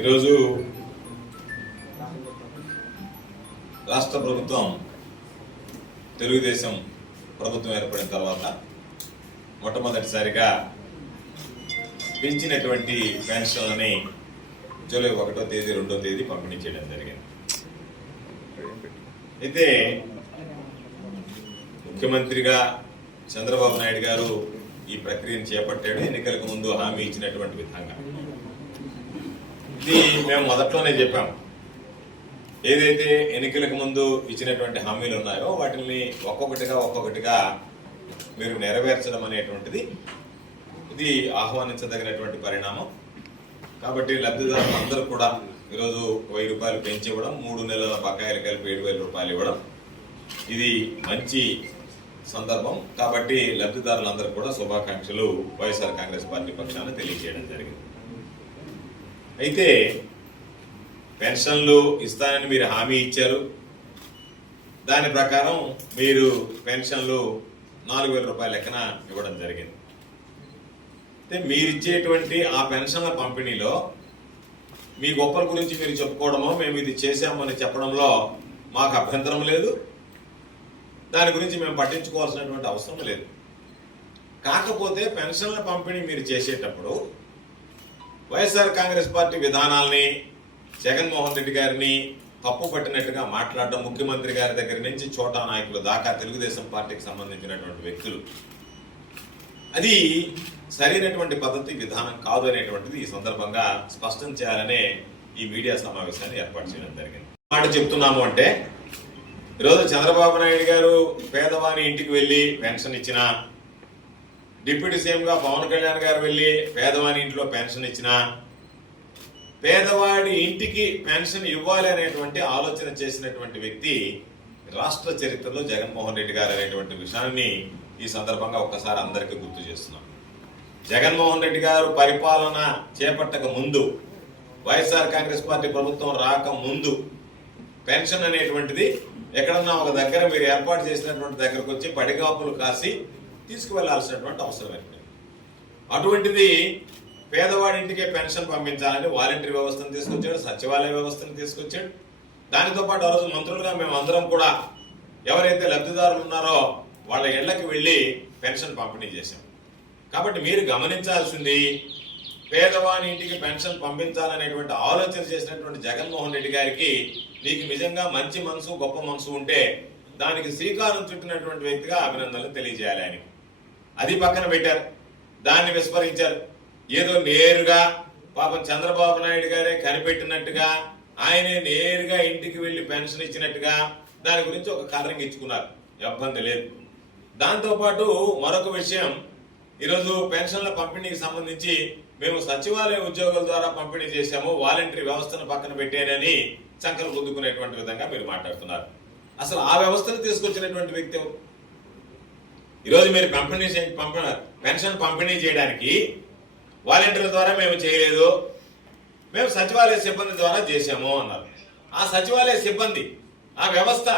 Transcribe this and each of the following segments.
ఈరోజు రాష్ట్ర ప్రభుత్వం తెలుగుదేశం ప్రభుత్వం ఏర్పడిన తర్వాత మొట్టమొదటిసారిగా పెంచినటువంటి పెన్షన్లని జూలై ఒకటో తేదీ రెండో తేదీ పంపిణీ చేయడం జరిగింది. అయితే ముఖ్యమంత్రిగా చంద్రబాబు నాయుడు గారు ఈ ప్రక్రియను చేపట్టాడు. ఎన్నికలకు ముందు హామీ ఇచ్చినటువంటి విధంగా. ఇది మేము మొదట్లోనే చెప్పాం. ఏదైతే ఎన్నికలకు ముందు ఇచ్చినటువంటి హామీలు ఉన్నాయో వాటిని ఒక్కొక్కటిగా ఒక్కొక్కటిగా మీరు నెరవేర్చడం అనేటువంటిది ఇది ఆహ్వానించదగినటువంటి పరిణామం. కాబట్టి లబ్ధిదారులు అందరూ కూడా ఈరోజు వెయ్యి రూపాయలు పెంచి ఇవ్వడం మూడు నెలల బకాయిలు కలిపి ఏడు వేల రూపాయలు ఇవ్వడం ఇది మంచి సందర్భం. కాబట్టి లబ్ధిదారులందరూ కూడా శుభాకాంక్షలు వైఎస్ఆర్ కాంగ్రెస్ పార్టీ పక్షాన తెలియజేయడం జరిగింది. అయితే పెన్షన్లు ఇస్తానని మీరు హామీ ఇచ్చారు. దాని ప్రకారం మీరు పెన్షన్లు నాలుగు వేల రూపాయల లెక్కన ఇవ్వడం జరిగింది. అయితే మీరు ఇచ్చేటువంటి ఆ పెన్షన్ల పంపిణీలో మీ గొప్పల గురించి మీరు చెప్పుకోవడమో మేము ఇది చేశామని చెప్పడంలో మాకు అభ్యంతరం లేదు. దాని గురించి మేము పట్టించుకోవాల్సినటువంటి అవసరం లేదు. కాకపోతే పెన్షన్ల పంపిణీ మీరు చేసేటప్పుడు వైఎస్ఆర్ కాంగ్రెస్ పార్టీ విధానాల్ని జగన్మోహన్ రెడ్డి గారిని తప్పు పట్టినట్టుగా మాట్లాడడం ముఖ్యమంత్రి గారి దగ్గర నుంచి చోటా నాయకులు దాకా తెలుగుదేశం పార్టీకి సంబంధించినటువంటి వ్యక్తులు. అది సరైనటువంటి పద్ధతి విధానం కాదు అనేటువంటిది ఈ సందర్భంగా స్పష్టం చేయాలనే ఈ మీడియా సమావేశాన్ని ఏర్పాటు చేయడం జరిగింది. మాట చెప్తున్నాము అంటే ఈరోజు చంద్రబాబు నాయుడు గారు పేదవాని ఇంటికి వెళ్ళి పెన్షన్ ఇచ్చిన డిప్యూటీ సీఎం గా పవన్ కళ్యాణ్ గారు వెళ్ళి పేదవాని ఇంట్లో పెన్షన్ ఇచ్చిన పేదవాడి ఇంటికి పెన్షన్ ఇవ్వాలి అనేటువంటి ఆలోచన చేసినటువంటి వ్యక్తి రాష్ట్ర చరిత్రలో జగన్మోహన్ రెడ్డి గారు అనేటువంటి విషయాన్ని ఈ సందర్భంగా ఒక్కసారి అందరికీ గుర్తు చేస్తున్నాం. జగన్మోహన్ రెడ్డి గారు పరిపాలన చేపట్టక ముందు వైఎస్ఆర్ కాంగ్రెస్ పార్టీ ప్రభుత్వం రాక ముందు పెన్షన్ అనేటువంటిది ఎక్కడన్నా ఒక దగ్గర మీరు ఏర్పాటు చేసినటువంటి దగ్గరకు వచ్చి పడిగాపులు కాసి తీసుకువెళ్ళాల్సినటువంటి అవసరం ఏర్పడింది. అటువంటిది పేదవాడి ఇంటికే పెన్షన్ పంపించాలని వాలంటరీ వ్యవస్థను తీసుకొచ్చాడు సచివాలయ వ్యవస్థను తీసుకొచ్చాడు. దానితో పాటు ఆ రోజు మంత్రులుగా మేము అందరం కూడా ఎవరైతే లబ్ధిదారులు ఉన్నారో వాళ్ళ ఇళ్ళకు వెళ్ళి పెన్షన్ పంపిణీ చేశాం. కాబట్టి మీరు గమనించాల్సింది పేదవాడి ఇంటికి పెన్షన్ పంపించాలనేటువంటి ఆలోచన చేసినటువంటి జగన్మోహన్ రెడ్డి గారికి నీకు నిజంగా మంచి మనసు గొప్ప మనసు ఉంటే దానికి శ్రీకారం చుట్టినటువంటి వ్యక్తిగా అభినందనలు తెలియజేయాలి ఆయనకి. అది పక్కన పెట్టారు. దాన్ని విస్మరించారు. ఏదో నేరుగా పాపం చంద్రబాబు నాయుడు గారే కనిపెట్టినట్టుగా ఆయనే నేరుగా ఇంటికి వెళ్ళి పెన్షన్ ఇచ్చినట్టుగా దాని గురించి ఒక కలరింగ్ ఇచ్చుకున్నారు ఇబ్బంది లేదు. దాంతోపాటు మరొక విషయం. ఈరోజు పెన్షన్ల పంపిణీకి సంబంధించి మేము సచివాలయ ఉద్యోగుల ద్వారా పంపిణీ చేశాము. వాలంటరీ వ్యవస్థను పక్కన పెట్టానని చంకలు గుద్దుకునేటువంటి విధంగా మీరు మాట్లాడుతున్నారు. అసలు ఆ వ్యవస్థను తీసుకొచ్చినటువంటి వ్యక్తి ఈరోజు మీరు పంపిణీ పంప పెన్షన్ పంపిణీ చేయడానికి వాలంటీర్ల ద్వారా మేము చేయలేదు. మేము సచివాలయ సిబ్బంది ద్వారా చేశాము అన్నారు. ఆ సచివాలయ సిబ్బంది ఆ వ్యవస్థ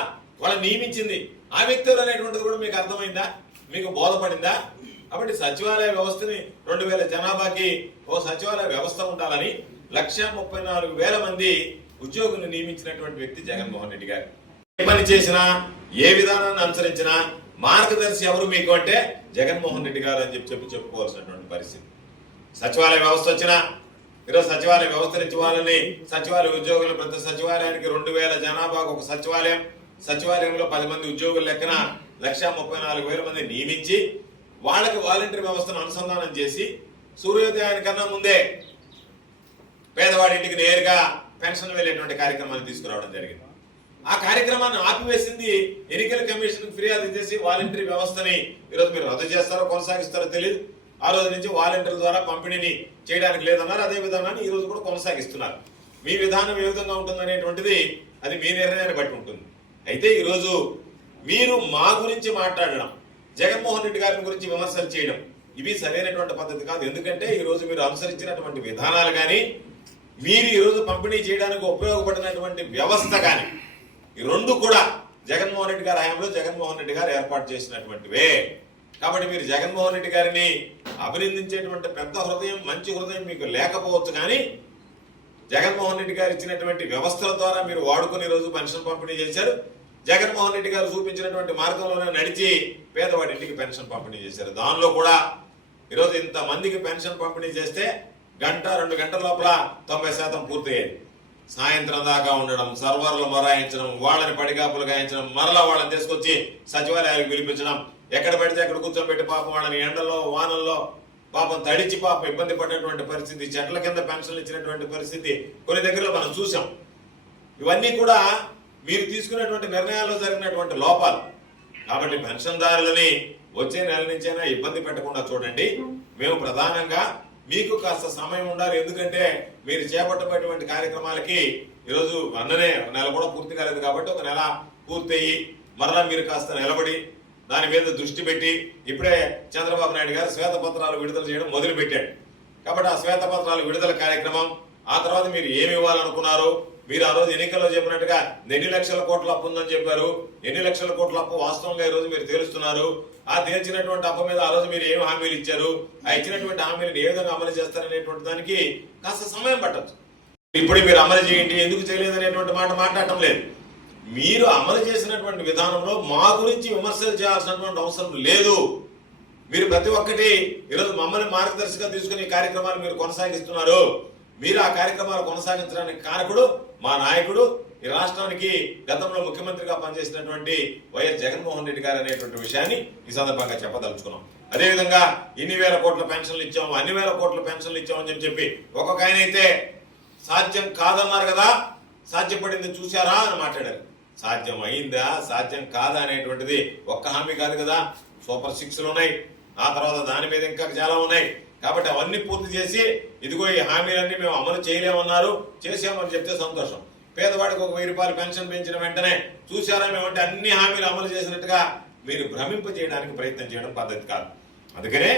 వాళ్ళు నియమించింది. ఆ వ్యక్తులు అనేటువంటిది కూడా మీకు అర్థమైందా? మీకు బోధపడిందా? కాబట్టి సచివాలయ వ్యవస్థని రెండు వేల జనాభాకి ఓ సచివాలయ వ్యవస్థ ఉండాలని లక్ష ముప్పై నాలుగు వేల మంది ఉద్యోగులను నియమించినటువంటి వ్యక్తి జగన్మోహన్ రెడ్డి గారు. ఏ పని చేసినా ఏ విధానాన్ని అనుసరించినా మార్గదర్శి ఎవరు మీకు అంటే జగన్మోహన్ రెడ్డి గారు అని చెప్పి చెప్పి చెప్పుకోవాల్సినటువంటి పరిస్థితి. సచివాలయ వ్యవస్థ వచ్చినా ఈరోజు సచివాలయ వ్యవస్థ నుంచి వాళ్ళని సచివాలయ ఉద్యోగులు ప్రతి సచివాలయానికి రెండు వేల జనాభాకు ఒక సచివాలయం. సచివాలయంలో పది మంది ఉద్యోగుల లెక్కన లక్ష ముప్పై నాలుగు వేల మంది నియమించి వాళ్ళకి వాలంటీర్ వ్యవస్థను అనుసంధానం చేసి సూర్యోదయానికన్నా ముందే పేదవాడి ఇంటికి నేరుగా పెన్షన్ వెళ్ళేటువంటి కార్యక్రమాన్ని తీసుకురావడం జరిగింది. ఆ కార్యక్రమాన్ని ఆపివేసింది ఎన్నికల కమిషన్ ఫిర్యాదు చేసి వాలంటరీ వ్యవస్థని ఈరోజు మీరు రద్దు చేస్తారో కొనసాగిస్తారో తెలియదు ఆ రోజు నుంచి వాలంటీర్ల ద్వారా పంపిణీని చేయడానికి లేదన్నారు. అదే విధానాన్ని ఈ రోజు కూడా కొనసాగిస్తున్నారు. మీ విధానం ఏ విధంగా ఉంటుందనేటువంటిది అది మీ నిర్ణయాన్ని బట్టి ఉంటుంది. అయితే ఈరోజు మీరు మా గురించి మాట్లాడడం జగన్మోహన్ రెడ్డి గారి గురించి విమర్శలు చేయడం ఇవి సరైనటువంటి పద్ధతి కాదు. ఎందుకంటే ఈరోజు మీరు అనుసరించినటువంటి విధానాలు కానీ మీరు ఈరోజు పంపిణీ చేయడానికి ఉపయోగపడినటువంటి వ్యవస్థ కానీ ఈ రెండు కూడా జగన్మోహన్ రెడ్డి గారి హయాంలో జగన్మోహన్ రెడ్డి గారు ఏర్పాటు చేసినటువంటివే. కాబట్టి మీరు జగన్మోహన్ రెడ్డి గారిని అభినందించేటువంటి పెద్ద హృదయం మంచి హృదయం మీకు లేకపోవచ్చు కానీ జగన్మోహన్ రెడ్డి గారు ఇచ్చినటువంటి వ్యవస్థల ద్వారా మీరు వాడుకుని రోజు పెన్షన్ పంపిణీ చేశారు. జగన్మోహన్ రెడ్డి గారు చూపించినటువంటి మార్గంలోనే నడిచి పేదవాడి ఇంటికి పెన్షన్ పంపిణీ చేశారు. దానిలో కూడా ఈరోజు ఇంత మందికి పెన్షన్ పంపిణీ చేస్తే గంట రెండు గంటల లోపల తొంభై శాతం పూర్తయ్యేది. సాయంత్రం దాకా ఉండడం సర్వర్లు మొరాయించడం వాళ్ళని పడిగాపులు గాయించడం మరలా వాళ్ళని తీసుకొచ్చి సచివాలయాలకు పిలిపించడం. ఎక్కడ పడితే అక్కడ కూర్చోబెట్టి పాపం వాళ్ళని ఎండలో వానల్లో పాపం తడిచి పాపం ఇబ్బంది పడినటువంటి పరిస్థితి చెట్ల కింద పెన్షన్లు ఇచ్చినటువంటి పరిస్థితి కొన్ని దగ్గరలో మనం చూసాం ఇవన్నీ కూడా మీరు తీసుకున్నటువంటి నిర్ణయాల్లో జరిగినటువంటి లోపాలు. కాబట్టి పెన్షన్దారులని వచ్చే నెల నుంచైనా ఇబ్బంది పెట్టకుండా చూడండి. మేము ప్రధానంగా మీకు కాస్త సమయం ఉండాలి. ఎందుకంటే మీరు చేపట్టబడినటువంటి కార్యక్రమాలకి ఈరోజు అన్ననే ఒక నెల కూడా పూర్తి కాలేదు కాబట్టి ఒక నెల పూర్తయి మరలా మీరు కాస్త నిలబడి దాని మీద దృష్టి పెట్టి ఇప్పుడే చంద్రబాబు నాయుడు గారు శ్వేతపత్రాలు విడుదల చేయడం మొదలుపెట్టాడు కాబట్టి ఆ శ్వేతపత్రాలు విడుదల కార్యక్రమం ఆ తర్వాత మీరు ఏమి ఇవ్వాలనుకున్నారు మీరు ఆ రోజు ఎన్నికల్లో చెప్పినట్టుగా ఎన్ని లక్షల కోట్ల అప్పు ఉందని చెప్పారు. ఎన్ని లక్షల కోట్ల అప్పు వాస్తవంగా ఈరోజు మీరు తేలుస్తున్నారు. ఆ తీర్చినటువంటి అప్ప మీద ఆ రోజు మీరు ఏం హామీలు ఇచ్చారు? ఆ ఇచ్చినటువంటి హామీలను ఏ విధంగా అమలు చేస్తారనేటువంటి దానికి కాస్త సమయం పట్టచ్చు. ఇప్పుడు మీరు అమలు చేయండి ఎందుకు చేయలేదు అనేటువంటి మాట మాట్లాడటం లేదు. మీరు అమలు చేసినటువంటి విధానంలో మా గురించి విమర్శలు చేయాల్సినటువంటి అవసరం లేదు. మీరు ప్రతి ఒక్కటి ఈరోజు మమ్మల్ని మార్గదర్శిగా తీసుకుని కార్యక్రమాలు మీరు కొనసాగిస్తున్నారు. మీరు ఆ కార్యక్రమాలు కొనసాగించడానికి కారకుడు మా నాయకుడు ఈ రాష్ట్రానికి గతంలో ముఖ్యమంత్రిగా పనిచేసినటువంటి వైఎస్ జగన్మోహన్ రెడ్డి గారు అనేటువంటి విషయాన్ని ఈ సందర్భంగా చెప్పదలుచుకున్నాం. అదేవిధంగా ఇన్ని వేల కోట్ల పెన్షన్లు ఇచ్చాము అన్ని వేల కోట్ల పెన్షన్లు ఇచ్చామని చెప్పి చెప్పి ఒక్కొక్క ఆయన అయితే సాధ్యం కాదన్నారు కదా సాధ్యపడింది చూశారా అని మాట్లాడారు. సాధ్యం అయిందా సాధ్యం కాదా అనేటువంటిది ఒక్క హామీ కాదు కదా సూపర్ సిక్స్లు ఉన్నాయి ఆ తర్వాత దాని మీద ఇంకా చాలా ఉన్నాయి. కాబట్టి అవన్నీ పూర్తి చేసి ఇదిగో ఈ హామీలన్నీ మేము అమలు చేయలేమన్నారు చేసామని చెప్తే సంతోషం. పేదవాడికి ఒక వెయ్యి రూపాయలు పెన్షన్ పెంచిన వెంటనే చూసారా మేమంటే అన్ని హామీలు అమలు చేసినట్టుగా మీరు భ్రమింప చేయడానికి ప్రయత్నం చేయడం పద్ధతి కాదు. అందుకనే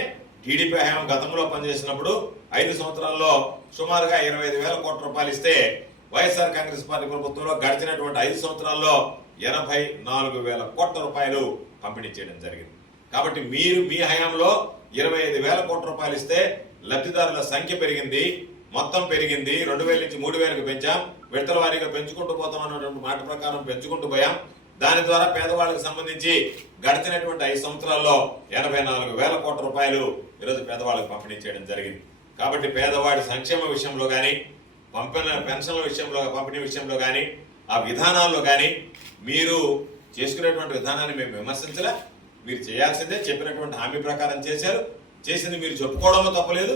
టీడీపీ హయాం గతంలో పనిచేసినప్పుడు ఐదు సంవత్సరాల్లో సుమారుగా ఇరవై ఐదు వేల కోట్ల రూపాయలు ఇస్తే వైఎస్ఆర్ కాంగ్రెస్ పార్టీ ప్రభుత్వంలో గడిచినటువంటి ఐదు సంవత్సరాల్లో ఎనభై నాలుగు వేల కోట్ల రూపాయలు పంపిణీ చేయడం జరిగింది. కాబట్టి మీరు మీ హయాంలో ఇరవై ఐదు వేల కోట్ల రూపాయలు ఇస్తే లబ్ధిదారుల సంఖ్య పెరిగింది మొత్తం పెరిగింది. రెండు వేల నుంచి మూడు వేలకు పెంచాం. విడతల వారీగా పెంచుకుంటూ పోతాం అన్నటువంటి మాట ప్రకారం పెంచుకుంటూ పోయాం. దాని ద్వారా పేదవాళ్ళకి సంబంధించి గడిచినటువంటి ఐదు సంవత్సరాల్లో ఎనభై నాలుగు వేల కోట్ల రూపాయలు ఈరోజు పేదవాళ్ళకి పంపిణీ చేయడం జరిగింది. కాబట్టి పేదవాడి సంక్షేమ విషయంలో కానీ పంపిన పెన్షన్ల విషయంలో పంపిణీ విషయంలో కానీ ఆ విధానాల్లో కానీ మీరు చేసుకునేటువంటి విధానాన్ని మేము విమర్శించలే. మీరు చేయాల్సిందే చెప్పినటువంటి హామీ ప్రకారం చేశారు. చేసింది మీరు చెప్పుకోవడంలో తప్పలేదు.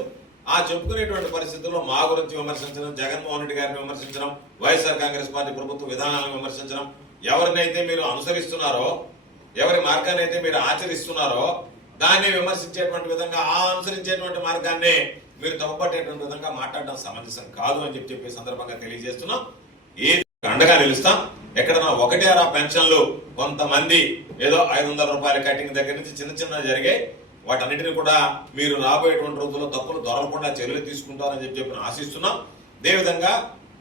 ఆ చెప్పుకునేటువంటి పరిస్థితుల్లో మా గురించి విమర్శించడం జగన్మోహన్ రెడ్డి గారిని విమర్శించడం వైఎస్ఆర్ కాంగ్రెస్ పార్టీ ప్రభుత్వ విధానాలను విమర్శించడం ఎవరినైతే మీరు అనుసరిస్తున్నారో ఎవరి మార్గాన్ని అయితే మీరు ఆచరిస్తున్నారో దాన్ని విమర్శించేటువంటి విధంగా ఆ అనుసరించేటువంటి మార్గాన్ని మీరు తప్పుపట్టేటువంటి విధంగా మాట్లాడడం సమంజసం కాదు అని చెప్పి చెప్పే సందర్భంగా తెలియజేస్తున్నాం. ఏది అండగా నిలుస్తాం. ఎక్కడన్నా ఒకటే అరా పెన్షన్లు కొంతమంది ఏదో ఐదు వందల రూపాయల కటింగ్ దగ్గర నుంచి చిన్న చిన్న జరిగాయి. వాటన్నిటిని కూడా మీరు రాబోయేటువంటి రోజుల్లో తప్పులు దొరకకుండా చర్యలు తీసుకుంటారని చెప్పి చెప్పి ఆశిస్తున్నాం. అదేవిధంగా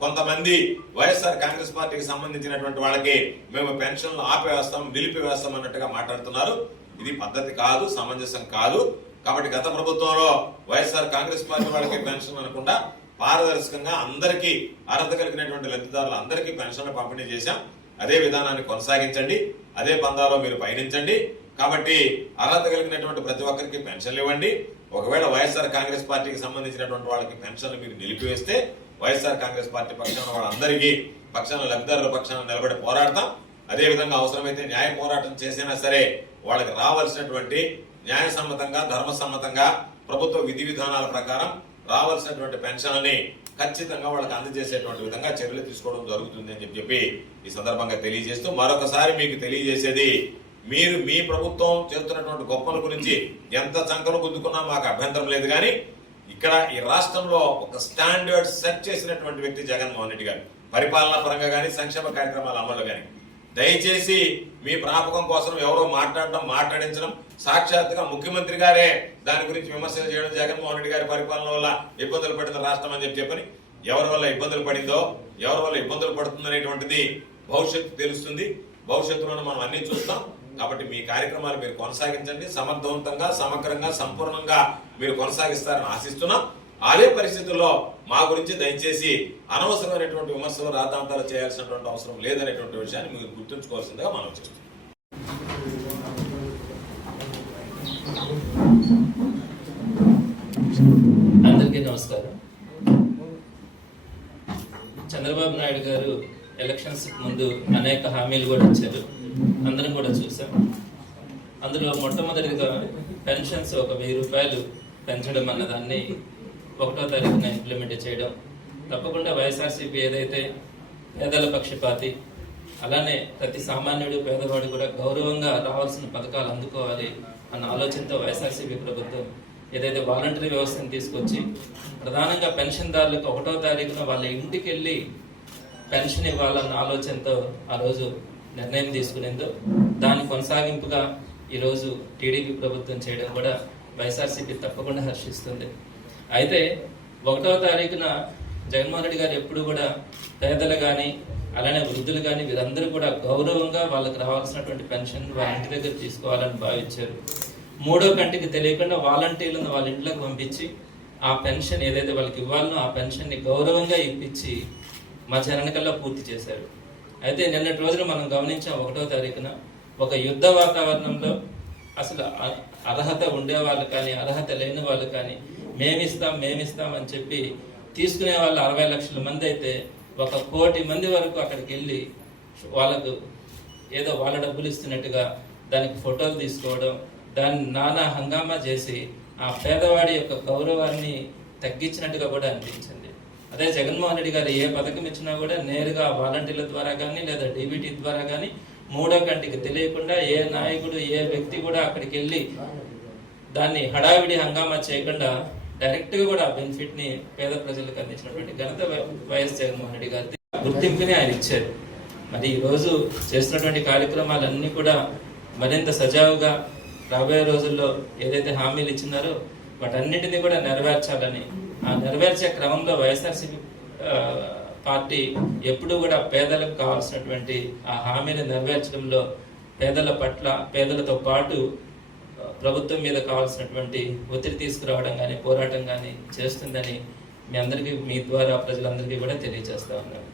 కొంతమంది వైఎస్ఆర్ కాంగ్రెస్ పార్టీకి సంబంధించినటువంటి వాళ్ళకి మేము పెన్షన్లు ఆపివేస్తాం నిలిపివేస్తాం అన్నట్టుగా మాట్లాడుతున్నారు. ఇది పద్ధతి కాదు సమంజసం కాదు. కాబట్టి గత ప్రభుత్వంలో వైఎస్ఆర్ కాంగ్రెస్ పార్టీ వాళ్ళకి పెన్షన్ అనకుండా పారదర్శకంగా అందరికీ అర్హత కలిగినటువంటి లబ్ధిదారులు అందరికీ పెన్షన్లు పంపిణీ చేశాం. అదే విధానాన్ని కొనసాగించండి. అదే పందాలో మీరు పయనించండి. కాబట్టి అర్హత కలిగినటువంటి ప్రతి ఒక్కరికి పెన్షన్లు ఇవ్వండి. ఒకవేళ వైఎస్ఆర్ కాంగ్రెస్ పార్టీకి సంబంధించినటువంటి వాళ్ళకి పెన్షన్లు మీరు నిలిపివేస్తే వైఎస్ఆర్ కాంగ్రెస్ పార్టీ పక్షాన వాళ్ళందరికీ పక్షాన లబ్ధిదారుల పక్షాన నిలబడి పోరాడతాం. అదే విధంగా అవసరమైతే న్యాయ పోరాటం చేసినా సరే వాళ్ళకి రావాల్సినటువంటి న్యాయసమ్మతంగా ధర్మసమ్మతంగా ప్రభుత్వ విధి విధానాల ప్రకారం రావాల్సినటువంటి పెన్షన్ని ఖచ్చితంగా వాళ్ళకి అందజేసేటువంటి విధంగా చర్యలు తీసుకోవడం జరుగుతుంది అని చెప్పి చెప్పి ఈ సందర్భంగా తెలియజేస్తూ మరొకసారి మీకు తెలియజేసేది మీరు మీ ప్రభుత్వం చేస్తున్నటువంటి గొప్పల గురించి ఎంత చంకలు గుద్దుకున్నా మాకు అభ్యంతరం లేదు కానీ ఇక్కడ ఈ రాష్ట్రంలో ఒక స్టాండర్డ్ సెట్ చేసినటువంటి వ్యక్తి జగన్మోహన్ రెడ్డి గారు. పరిపాలనా పరంగా కానీ సంక్షేమ కార్యక్రమాల అమలు కానీ. దయచేసి మీ ప్రాపకం కోసం ఎవరో మాట్లాడడం మాట్లాడించడం సాక్షాత్తుగా ముఖ్యమంత్రి గారే దాని గురించి విమర్శలు చేయడం జగన్మోహన్ రెడ్డి గారి పరిపాలన వల్ల ఇబ్బందులు పడిన రాష్ట్రం అని చెప్పి చెప్పని ఎవరి వల్ల ఇబ్బందులు పడిందో ఎవరి వల్ల ఇబ్బందులు పడుతుందనేటువంటిది భవిష్యత్తు తెలుస్తుంది. భవిష్యత్తులో మనం అన్ని చూస్తాం. కాబట్టి మీ కార్యక్రమాలు మీరు కొనసాగించండి. సమర్థవంతంగా సమగ్రంగా సంపూర్ణంగా మీరు కొనసాగిస్తారని ఆశిస్తున్నాం. అదే పరిస్థితుల్లో మా గురించి దయచేసి అనవసరమైనటువంటి విమర్శలు రాతాంతాలు చేయాల్సినటువంటి అవసరం లేదనేటువంటి విషయాన్ని మీరు గుర్తుంచుకోవాల్సిందిగా మనం చేస్తున్నాం. అందరికీ నమస్కారం. చంద్రబాబు నాయుడు గారు ఎలక్షన్స్ ముందు అనేక హామీలు కూడా ఇచ్చారు. అందరం కూడా చూసాం. అందులో మొట్టమొదటిగా పెన్షన్స్ ఒక వెయ్యి రూపాయలు పెంచడం అన్న దాన్ని ఒకటో తారీఖున ఇంప్లిమెంట్ చేయడం. తప్పకుండా వైఎస్ఆర్సీపీ ఏదైతే పేదల పక్షపాతి అలానే ప్రతి సామాన్యుడు పేదవాడు కూడా గౌరవంగా రావాల్సిన పథకాలు అందుకోవాలి అన్న ఆలోచనతో వైఎస్ఆర్సీపీ ప్రభుత్వం ఏదైతే వాలంటరీ వ్యవస్థను తీసుకొచ్చి ప్రధానంగా పెన్షన్దారులకు ఒకటో తారీఖున వాళ్ళ ఇంటికి వెళ్ళి పెన్షన్ ఇవ్వాలన్న ఆలోచనతో ఆ రోజు నిర్ణయం తీసుకునేందో దాని కొనసాగింపుగా ఈరోజు టీడీపీ ప్రభుత్వం చేయడం కూడా వైఎస్ఆర్సీపీ తప్పకుండా హర్షిస్తుంది. అయితే ఒకటో తారీఖున జగన్మోహన్ రెడ్డి గారు ఎప్పుడు కూడా పేదలు కానీ అలానే వృద్ధులు కానీ వీరందరూ కూడా గౌరవంగా వాళ్ళకి రావాల్సినటువంటి పెన్షన్ వాళ్ళ ఇంటి దగ్గర తీసుకోవాలని భావించారు. మూడో కంటికి తెలియకుండా వాలంటీర్లను వాళ్ళ ఇంట్లోకి పంపించి ఆ పెన్షన్ ఏదైతే వాళ్ళకి ఇవ్వాలనో ఆ పెన్షన్ని గౌరవంగా ఇప్పించి మా చరణకల్లా పూర్తి చేశారు. అయితే నిన్నటి రోజున మనం గమనించాం ఒకటో తారీఖున ఒక యుద్ధ వాతావరణంలో అసలు అ- అర్హత ఉండే వాళ్ళు కానీ అర్హత లేని వాళ్ళు కానీ మేమిస్తాం మేమిస్తాం అని చెప్పి తీసుకునే వాళ్ళు అరవై లక్షల మంది అయితే ఒక కోటి మంది వరకు అక్కడికి వెళ్ళి వాళ్ళకు ఏదో వాళ్ళ డబ్బులు ఇస్తున్నట్టుగా దానికి ఫోటోలు తీసుకోవడం దాన్ని నానా హంగామా చేసి ఆ పేదవాడి యొక్క గౌరవాన్ని తగ్గించినట్టుగా కూడా అనిపించింది. అదే జగన్మోహన్ రెడ్డి గారు ఏ పథకం ఇచ్చినా కూడా నేరుగా వాలంటీర్ల ద్వారా కానీ లేదా డీబీటీ ద్వారా కానీ మూడో కంటికి తెలియకుండా ఏ నాయకుడు ఏ వ్యక్తి కూడా అక్కడికి వెళ్ళి దాన్ని హడావిడి హంగామా చేయకుండా డైరెక్ట్గా కూడా బెనిఫిట్ని పేద ప్రజలకు అందించినటువంటి ఘనత వైఎస్ జగన్మోహన్ రెడ్డి గారి గుర్తింపుని ఆయన ఇచ్చారు. మరి ఈ రోజు చేస్తున్నటువంటి కార్యక్రమాలన్నీ కూడా మరింత సజావుగా రాబోయే రోజుల్లో ఏదైతే హామీలు ఇచ్చినారో వాటన్నిటిని కూడా నెరవేర్చాలని ఆ నెరవేర్చే క్రమంలో వైఎస్ఆర్సీపీ పార్టీ ఎప్పుడూ కూడా పేదలకు కావాల్సినటువంటి ఆ హామీని నెరవేర్చడంలో పేదల పట్ల పేదలతో పాటు ప్రభుత్వం మీద కావాల్సినటువంటి ఒత్తిడి తీసుకురావడం కానీ పోరాటం కానీ చేస్తుందని మీ అందరికీ మీ ద్వారా ప్రజలందరికీ కూడా తెలియజేస్తా ఉన్నాను.